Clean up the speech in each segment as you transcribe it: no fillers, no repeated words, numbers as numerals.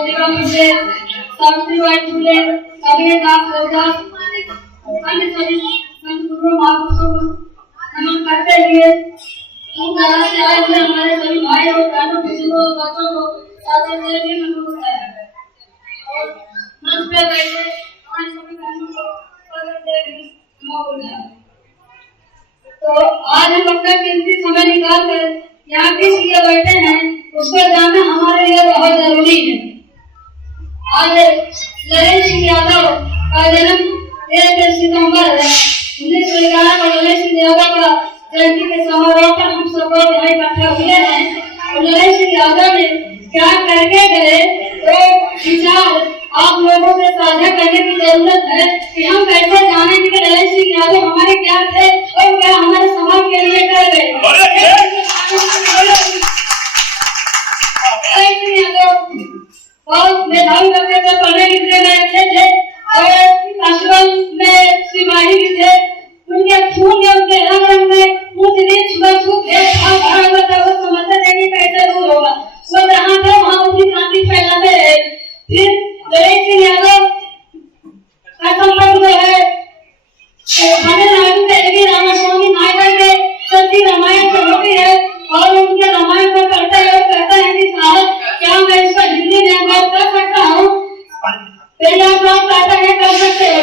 ज्योतिबा फुले, सावित्रीबाई फुले, कबीरदास, रविदास, अन्य सभी संत गुरु महापुरुषों को नमन करते हुए जहाँ से आए हुए हमारे सभी भाई और बहनों, बुजुर्गों और बच्चों को सादर से भी नमन करता है। और मंच पे बैठे हमारे सभी बहनों को स्वागत देने मौका मिला। तो आज हम अपना कीमती समय निकाल कर यहाँ किस लिए बैठे हैं उसको जानना हमारे लिए बहुत जरूरी है। आज नरेंद्र सिंह यादव का जन्म 1 सितंबर है 1911 को। नरेंद्र सिंह यादव का जयंती के समारोह पर हम सब लोग यहाँ इकट्ठा हुए हैं। और नरेंद्र सिंह यादव ने क्या करके गए वो विचार आप लोगों से साझा करने की जरूरत है कि हम कैसे जानेंगे कि नरेंद्र सिंह यादव हमारे क्या थे और क्या हमारे समाज के लिए कर गए। बहुत मेधावी बच्चे थे, पढ़ने लिखने में अच्छे थे और अश्वल में सिपाही भी थे। उनके खून में उनके रंग रंग में ऊंच नीच छुआछूत भेदभाव भरा हुआ था। वो समझते थे कि कैसे दूर होगा। वो जहाँ थे वहाँ अपनी क्रांति फैलाते रहे। फिर नरेंद्र सिंह यादव का संपर्क जो है तमिलनाडु के एवी रामास्वामी नायकर के सती रामायण से होती है और उनके रामायण को पढ़ते हुए कहते हैं कि साहब क्या मैं इसका हिंदी में अनुवाद कर सकता हूँ? पहला बात कहते हैं कर सकते हो।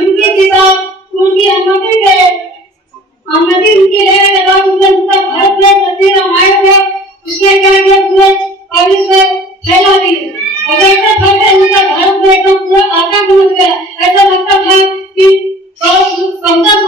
उनकी किताब उनकी अनुमति उनकी लेने के बाद उन्होंने उसका भारत में सती रामायण को उसने क्या किया पूरे पब्लिश में फैला दी। और ऐसे फैलते उनका भारत में एकदम पूरा आटा बन गया। ऐसा लगता था कि बहुत कमजोर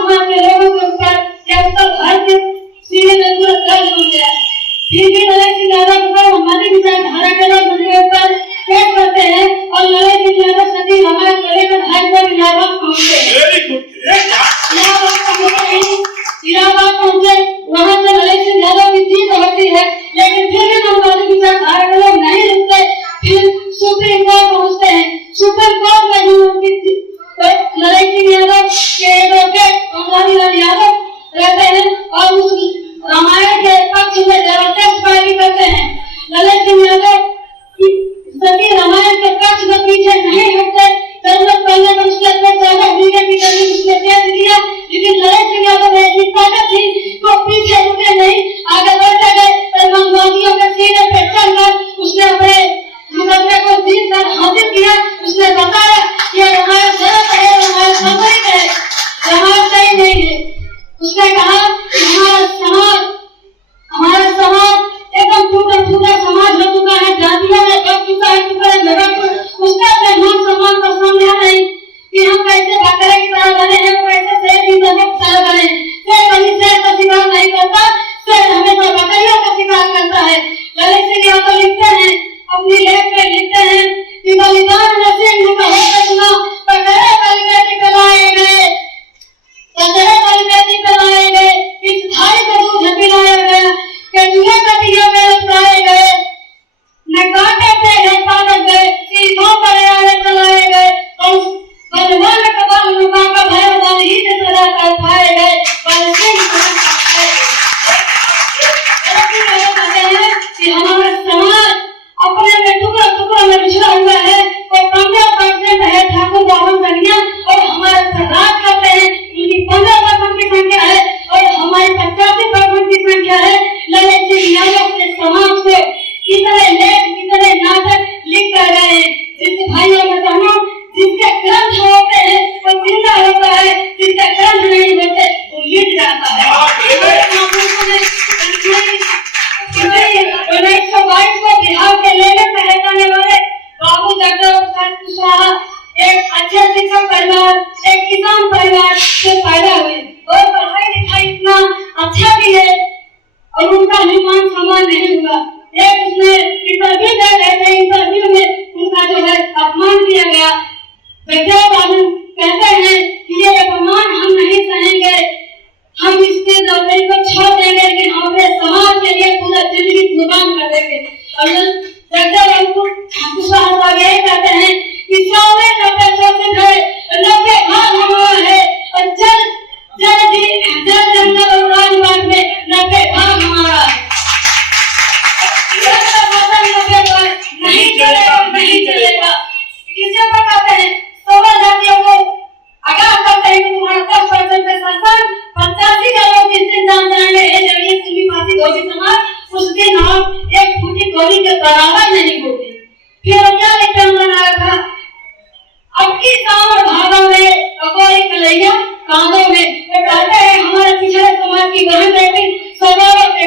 गाँवों में तो कहते हैं हमारे पिछड़े समाज की बहन बेटी सवालों के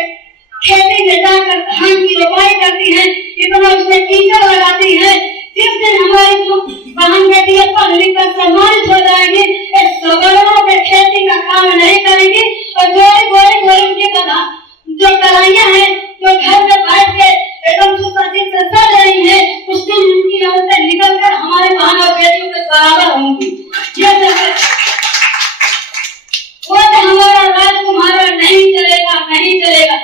खेती में जाकर धान की रोपाई करती है, इतना उसमें कीचड़ लगाती है। जिस दिन हमारी बहन बेटी पढ़ लिख कर सम्मानित हो जाएगी, इस सवालों पे खेती का काम नहीं करेंगी और गोरी गोरी गोरी उनकी जो कलाइयाँ हैं जो घर में बैठ के एकदम सुसज्जित से सज रही है, उस दिन उनकी औरतें निकल कर हमारे बहन और बेटियों के बराबर होंगी। वो तो हमारा राजकुमार नहीं चलेगा, नहीं चलेगा।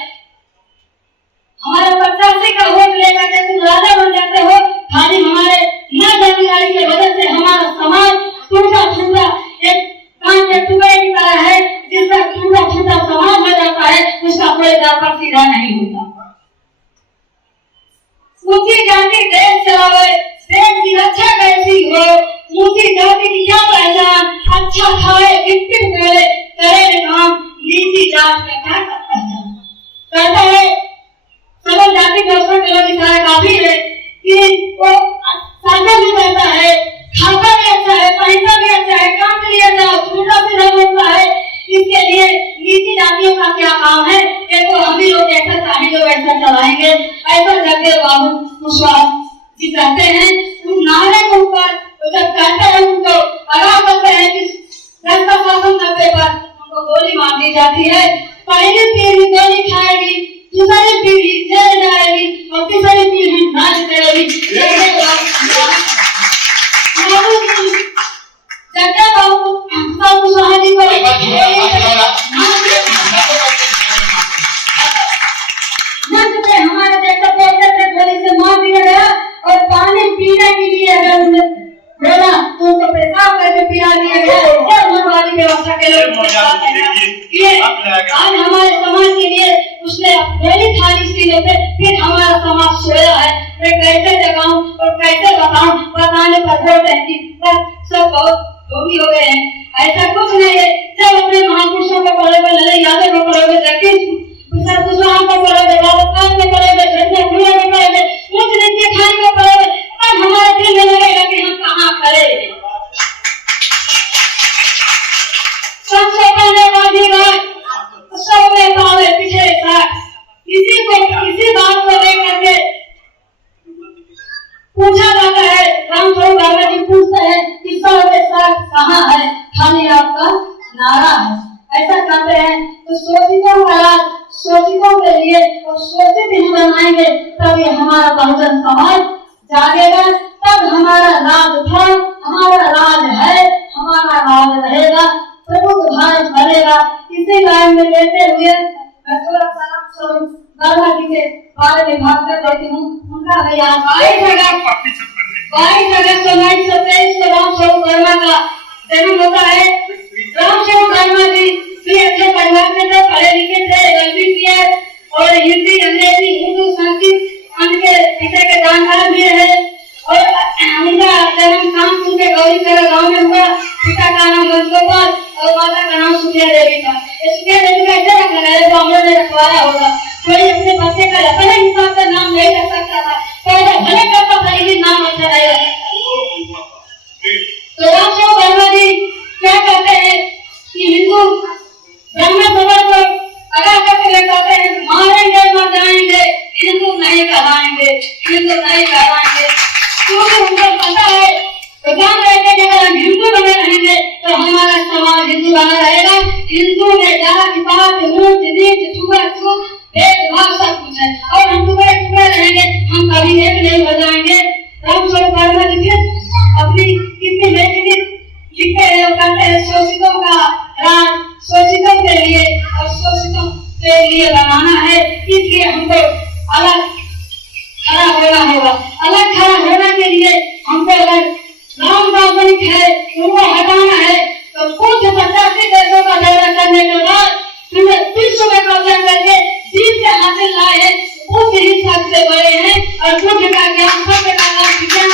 हमारा 85 का वोट लेकर के तुम राजा बन जाते हो, खाली हमारे न जानकारी की वजह से हमारा समाज टूटा फूटा एक कान के टुकड़े की तरह है, जिसका टूटा फूटा समाज हो जाता है, उसका कोई दापर सीधा नहीं होता। ऊंची जाति देश चलावे, देश की रक्षा कैसी हो, ऊंची जाति की क्या पहचान, अच्छा खाए गिफ्ट मिले करे काम, नीची जात का क्या पहचान। कहता है सबल जाति के ऊपर के लोग इशारा काफी है कि वो सादा भी करता है, खाता भी अच्छा है, पहनता भी अच्छा है, काम के लिए जाओ छोटा सीधा बोलता है। इसके लिए नीची जातियों का क्या काम है, देखो हम ही लोग ऐसा चाहेंगे वैसा चलाएंगे। ऐसा जगह बाबू कुशवाहा जी कहते हैं, तुम नारे के ऊपर तो जब कहते हैं उनको आगाह करते हैं कि रास्ता शासन करने पर उनको गोली मार दी जाती है। पहली पीढ़ी गोली खाएगी, दूसरी पीढ़ी जेल जाएगी और तीसरी पीढ़ी नाच करेगी। जगह बाबू कुशवाहा जी को मंच पे हमारे जैसे पोते से गोली से मार दिया गया और पानी पीने के लिए अगर बोला तो उनको पेशाब करके पिला दिया गया। और मनवादी व्यवस्था के लोग आज हमारे समाज के लिए उसने गोली खाली सीने पे, फिर हमारा समाज सोया है। मैं कैसे जगाऊं और कैसे बताऊं, बताने पर वोट है सब बहुत रोगी हो गए हैं। ऐसा कुछ नहीं है। जब अपने महापुरुषों को पढ़ोगे, ललन यादव को पढ़ोगे, जगदीश प्रसाद कुशवाहा को पढ़ोगे, बाबा साहब को पढ़ोगे, झंडा फूले को पढ़ोगे, ऊंच नीचे खाई को पढ़ोगे, तब हमारे दिल में लगेगा कि हम कहाँ खड़े हैं। सबसे पहले वादी बात सब में पावे पीछे साथ, किसी बात को लेकर के पूछा जाता है। रामचंद्र वर्मा जी पूछते हैं कि सब के साथ कहाँ है, खाली आपका नारा है। ऐसा करते हैं तो शोषितों का राज शोषितों के लिए और शोषित ही बनाएंगे, तब ये हमारा बहुजन समाज जागेगा, तब हमारा राज था, हमारा राज है, हमारा राज रहेगा, प्रभुत्व भारत बढ़ेगा। इसी लाइन में लेते हुए मैं थोड़ा सा रामचंद्र वर्मा जी के बारे में बात कर देती हूँ। उनका भैया 22 अगस्त 1923 को रामचंद्र वर्मा का जन्म होता है। रामचंद्र वर्मा जी भी अच्छे परिवार से थे, पढ़े लिखे थे, 12वीं किया और हिंदी, अंग्रेजी, उर्दू, संस्कृत उनके पिता के जानकार भी रहे। और उनका जन्म कानपुर के गौरीसरा गांव में हुआ। पिता का नाम गोपाल और माता का नाम सुखिया देवी था। सुखिया देवी का ऐसा रखा है तो हम लोगों ने रखवाया होगा, कोई अपने बच्चे का अपने हिसाब से नाम नहीं रख सकता था, पहले भले करता था लेकिन नाम अच्छा नहीं रखा। तो रामचंद्र वर्मा जी क्या कहते हैं कि हिंदू ब्राह्मण समाज को आगाह करके कहते हैं मारेंगे मर जाएंगे, हिंदू नहीं कहलाएंगे, हिंदू नहीं कहलाएंगे। क्योंकि उनको पता है तो जान रहे कि अगर हम हिंदू बने रहेंगे तो हमारा समाज हिंदू बना रहेगा। हिंदू में जात पात ऊंच नीच छुआ छूत भेदभाव सब कुछ है और हम टुकड़े टुकड़े रहेंगे, हम कभी एक नहीं हो जाएंगे। रामचंद्र वर्मा जी अपनी कितनी लेखनी लिखते हैं और कहते हैं शोषितों का राज शोषितों के लिए और शोषितों के लिए बनाना है, इसलिए हमको अलग खड़ा होना होगा। अलग खड़ा होने के लिए हमको अगर राम दार्शनिक है उनको हटाना है तो कुछ 85 देशों का दौरा करने के बाद पूरे विश्व में कब्जा करके जीत से हासिल लाए हैं। उस हिसाब से बड़े हैं और कुछ का ज्ञान सबका विज्ञान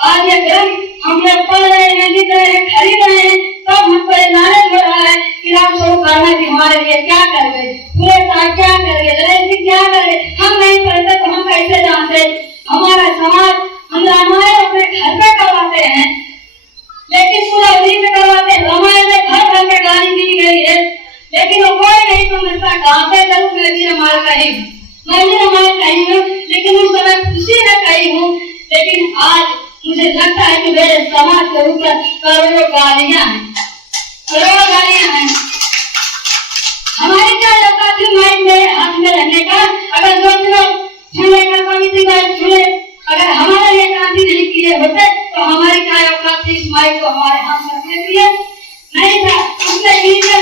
आज ये ग्रंथ हम लोग पढ़ रहे हैं, लिख रहे हैं, खरीद रहे हैं, तब हमको ये नॉलेज हो रहा है कि राम स्वरूप वर्मा जी हमारे लिए क्या कर गए, पूरे साहब क्या कर गए, नरेश जी क्या कर गए। हम नहीं पढ़ते तो हम कैसे जानते। हमारा समाज हम रामायण अपने घर पे करवाते हैं, लेकिन पूरा उन्हीं से करवाते हैं। रामायण में घर घर में गाली दी गई है, लेकिन वो कोई नहीं समझता। कहाँ से करूँ, मैं भी रामायण कही हूँ, मैं भी रामायण कही हूँ, लेकिन उस समय खुशी में कही हूँ। लेकिन आज मुझे लगता है कि मेरे समाज के ऊपर करोड़ों गालियां हैं, करोड़ों गालियां हैं। हमारी क्या औकात थी माइक मेरे हाथ में रहने का? अगर दो लोग छूने का समिति में छूने, अगर हमारे लिए क्रांति नहीं किए होते तो हमारी क्या औकात थी इस माइक को हमारे हाथ में रखने के लिए? नहीं था। उसने टीचर,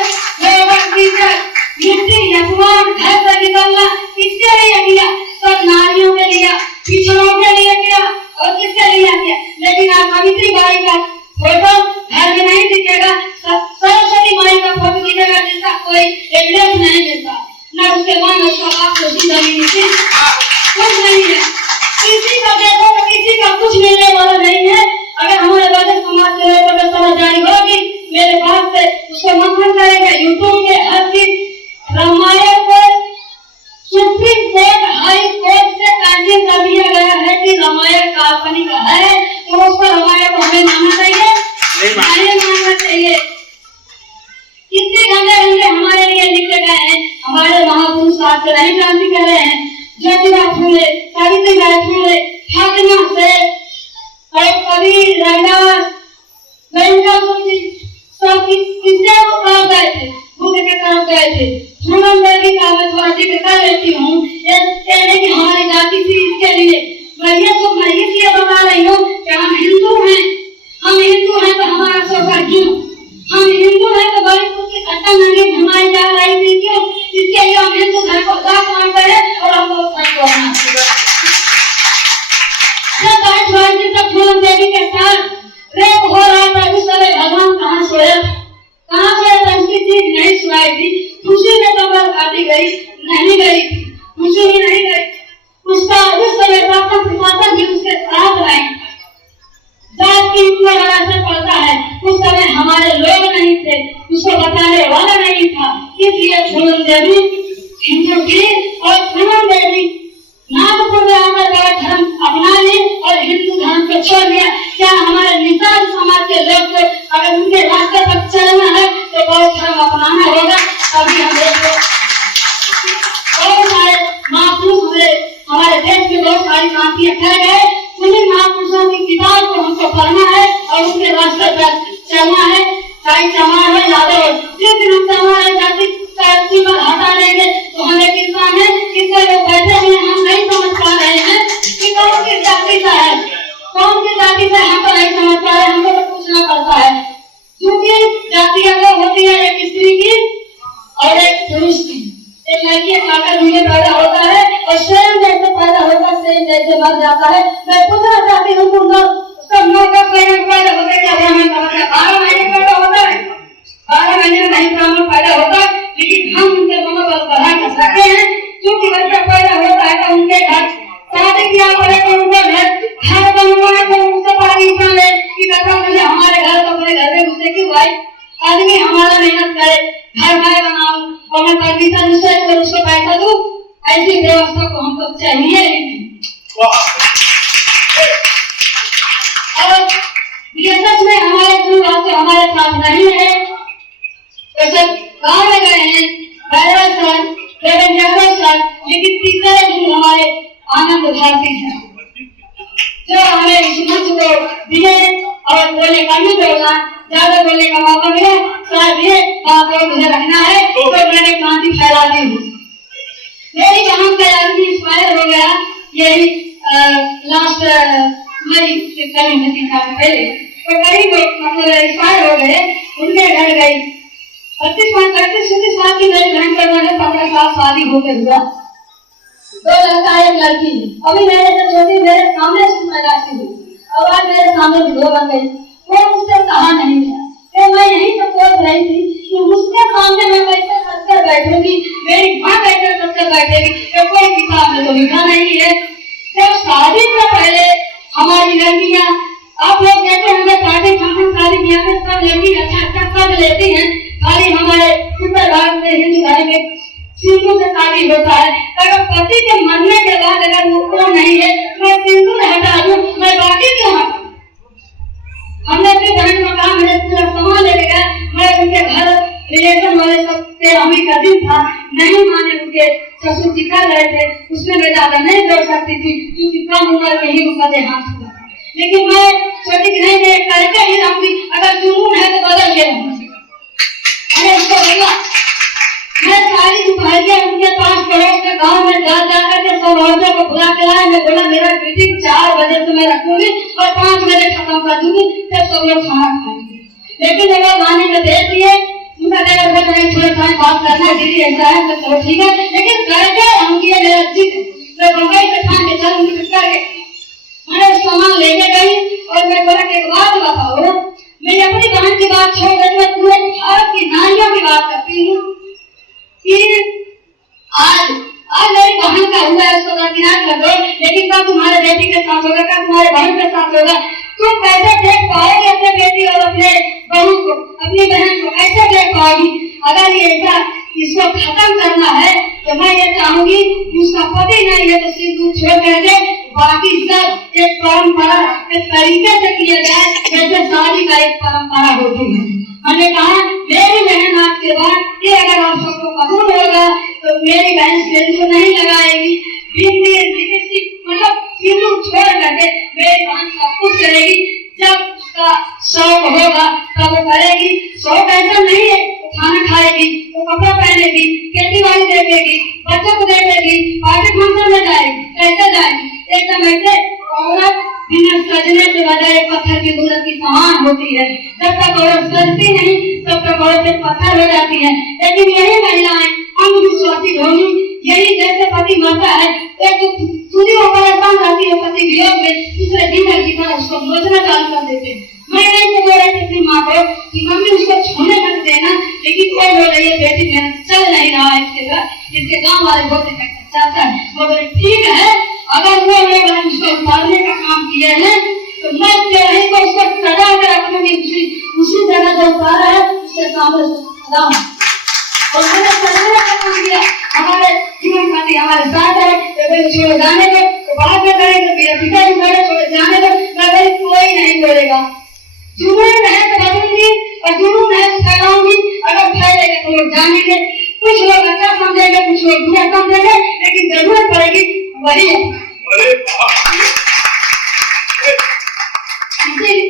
मिट्टी, अपमान, घर से निकलना किसके लिए किया? सब नारियों के लिए, पिछड़ों के लिए किया और किसके लिए किया? लेकिन आप सावित्री बाई का फोटो घर में नहीं दिखेगा, सरस्वती माई का फोटो दिखेगा जिसका कोई एड्रेस नहीं मिलता, न उसके मन उसका बाप खुशी जमीन थी, कुछ नहीं है। किसी का देखो तो किसी का कुछ मिलने वाला नहीं है। अगर हमारे बड़े समाज के लोगों को समझदारी होगी, मेरे बात से उसको मंथन करेंगे। यूट्यूब के हर चीज रामायण को सुप्रीम कोर्ट, हाई कोर्ट से कानून कर दिया गया है कि रामायण काल्पनिक है, तो उसको रामायण को हमें मानना चाहिए, नहीं मानना चाहिए। कितने गंदे गंदे हमारे लिए लिखे गए हैं। हमारे महापुरुष आज से नहीं क्रांति कर रहे हैं। ज्योतिबा फूले, सावित्रीबाई फूले, फातिमा सेठ और कबीर, रविदास, सब किससे वो काम गए थे, बुद्ध के तरफ गए थे। पूनम देवी का मैं थोड़ा जिक्र कर लेती हूँ। कि हमारी जाति थी, इसके लिए मैं ये बता रही हूँ कि हम हिंदू हैं, हम हिंदू हैं तो हमारा सोचा क्यों? हम हिंदू हैं तो बड़ी कुछ घटना नंगी घुमाई जा रही थी क्यों? इसके लिए हम हिंदू धर्म को दाग मानते हैं और हम लोग पूनम देवी के साथ रेप हो रहा था, उस समय भगवान कहाँ सोया था? कहाँ सोया था? उसकी चीज नहीं सुनाई थी। खुशी में तो बात काटी गई, नहीं गई, खुशी में नहीं गई। उसका उस समय शासन भी उसके साथ रहे। जात की असर पड़ता है, उस समय हमारे लोग नहीं थे, उसको बताने वाला नहीं था। इसलिए पूनम देवी हिंदू थी और पूनम देवी नागपुर में आकर धर्म अपना ली और हिंदू धर्म को छोड़ दिया। क्या हमारे निषाद समाज के लोग को अगर उनके रास्ते पर चलना है तो बहुत धर्म अपनाना होगा, तभी हम देश को। बहुत सारे महापुरुष हमारे देश में बहुत सारी क्रांतियां कर गए, उन्हीं महापुरुषों की किताब को हमको पढ़ना है और उनके रास्ते पर चलना है। चाहे चमार हो यादव, जिस दिन हम चमार जाति का हटा देंगे तो हमें किसान है, किससे लोग बैठे हुए हम नहीं समझ पा रहे हैं कि कौन किस जाति का है, कौन सी जाति से हमको नहीं समझ पा रहे, हमको तो पूछना पड़ता है। क्योंकि जाति अलग होती है, एक स्त्री की और एक पुरुष की। एक लड़की खाकर मुझे पैदा होता है और स्वयं जैसे पैदा होता है स्वयं जैसे मर जाता है। मैं पूछना चाहती हूँ सब लोग का पैदा होता है क्या? ब्राह्मण का मतलब 12 महीने पैदा होता है, 12 महीने में नहीं ब्राह्मण पैदा होता, लेकिन हम उनके मनोबल बढ़ा कर सकते हैं। क्योंकि बच्चा पैदा होता है तो उनके घर शादी किया पड़े तो उनका घर बनवाए तो उनसे परमिशन ले कि बेटा मुझे हमारे घर तो अपने घर में घुसे क्यों भाई? आदमी हमारा मेहनत करे, घर मैं बनाऊं और मैं परमिशन उससे और उसको पैसा दूं, ऐसी व्यवस्था को हमको चाहिए ही नहीं। और ये सच में हमारे गुरु वास्तव हमारे साथ नहीं है। तो सब गाँव में गए हैं, बैरवा सर, देवेंद्र सर, लेकिन तीसरे गुरु हमारे आनंद भारती है, जो हमें इस मंच को दिए और बोलने का भी बोलना, ज्यादा बोलने का मौका मिला। शायद ये बात और मुझे रखना है तो मैंने क्रांति फैला दी हूँ। मेरी जहाँ से आदमी इंस्पायर हो गया, यही लास्ट मई से करीब 3 साल पहले तो करीब मतलब इंस्पायर हो गए, उनके घर गई। 35 साल की मेरी बहन का 15 साल शादी होकर हुआ, 2 लड़का 1 लड़की। अभी मेरे से छोटी मेरे सामने स्कूल में जाती हुई और आज मेरे सामने विधवा बन गई। वो मुझसे कहा नहीं गया, मैं यही तो सोच रही थी कि उसके सामने मैं कैसे सचकर बैठूंगी, मेरी माँ कैसे सचकर बैठेगी, तो कोई किताब में तो लिखा नहीं है। जब शादी से पहले हमारी लड़कियां आप लोग कहते हैं पार्टी फंक्शन शादी ब्याह में सब लड़की अच्छा सब लेती हैं, खाली हमारे उत्तर भारत में हिंदू धर्म में सिंदूर से शादी होता है। अगर पति के मरने के बाद अगर वो नहीं है, मैं सिंदूर हटा दूं, मैं बाकी क्यों हटाऊं? हमने अपनी बहन को कहा, मैंने पूरा सामान ले गया, मैं उनके घर रिलेशन वाले सब से हमी का दिन था, नहीं माने, उनके ससुर जी कर रहे थे, उसमें मैं ज्यादा नहीं जोड़ सकती थी क्योंकि कम उम्र में ही उनका देहांत हुआ। लेकिन मैं सोची कि नहीं मैं करके ही रहूंगी, अगर जुनून है तो बदल के रहूंगी। मैंने उसको बोला, मैं सारी दुपहरिया उनके 5 पड़ोस के गाँव में जा करके सब औरतों को बुला के लाए। मैं बोला मेरा मीटिंग 4 बजे से मैं रखूंगी और 5 बजे खत्म कर दूंगी, तब सब लोग खाना खाएंगे। लेकिन जब गाने में दे दिए, उनका थोड़ा टाइम बात करना दीदी ऐसा है तो चलो ठीक है, लेकिन करके रहूंगी मेरा जिद। मैं बम्बई से ठान के चलूंगी करके मैंने सामान लेके गई और मैं बोला कि एक बात बताओ ना, मैं अपनी बहन की बात छोड़ कर मैं पूरे भारत की नारियों की बात करती हूँ कि आज मेरी बहन का हुआ है, उसको दरकिनार कर दो, लेकिन कब तुम्हारे बेटी के साथ होगा, कब तुम्हारे बहन के साथ होगा? तुम कैसे देख पाओगे अपने बेटी और अपने बहू को, अपनी बहन को कैसे देख पाओगी? अगर ये ऐसा इसको खत्म करना है तो मैं ये चाहूंगी कि उसका पति नहीं है तो सिंदूर छोड़ करके बाकी सब एक परंपरा के तरीके से किया जाए, जैसे शादी का एक परंपरा होती है। मैंने कहा मेरी बहन आज के बाद ये अगर आप सबको कबूल होगा तो मेरी बहन सिंदूर नहीं लगाएगी, मतलब सिंदूर छोड़ करके मेरी बहन सब कुछ करेगी। जब उसका शौक होगा तब वो करेगी। शौक ऐसा नहीं है, वो खाना खाएगी, वो कपड़ा पहनेगी, खेती बाड़ी देखेगी, बच्चों को देखेगी, पार्टी फंक्शन में जाएगी, कैसे जाएगी? एकदम ऐसे औरत बिना सजने के बजाय पत्थर की मूर्त की समान होती है। जब तक औरत सजती नहीं तब तक औरत पत्थर हो जाती है। लेकिन यही महिलाएं अंधविश्वासी होंगी, यही जैसे पति मरता है एक पूरी वो परेशान रहती है पति वियोग में, दूसरे दिन की तरह उसको सोचना चालू कर देते हैं। मैं नहीं तो बोल रही थी अपनी माँ को कि मम्मी उसको छूने मत देना, लेकिन कोई बोल रही है बेटी मेरा चल नहीं रहा है इसके गाँव वाले बोलते हैं चाचा है, बोले ठीक है, अगर वो लोग उसको उतारने का काम किए हैं तो मैं चढ़े को उसको सजा कर रखूंगी, उसी जगह जो उतारा है उसके सामने सजा और मैंने सजाने का काम किया। हमारे जीवन साथी हमारे साथ है, तो छोड़ जाने को तो बात में करेंगे, मेरा पिता भी मेरे छोड़ जाने को मैं कोई नहीं बोलेगा। जुनून है तो बदलूंगी और जुनून है तो फैलाऊंगी, अगर फैलेगा तो लोग जानेंगे, कुछ लोग अच्छा समझेंगे, कुछ लोग बुरा समझेंगे, लेकिन जरूरत पड़ेगी वही है।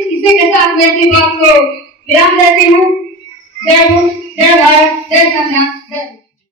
इसी के साथ मैं अपनी बात को विराम देती हूँ। जय हिंद, जय भारत, जय संविधान, जय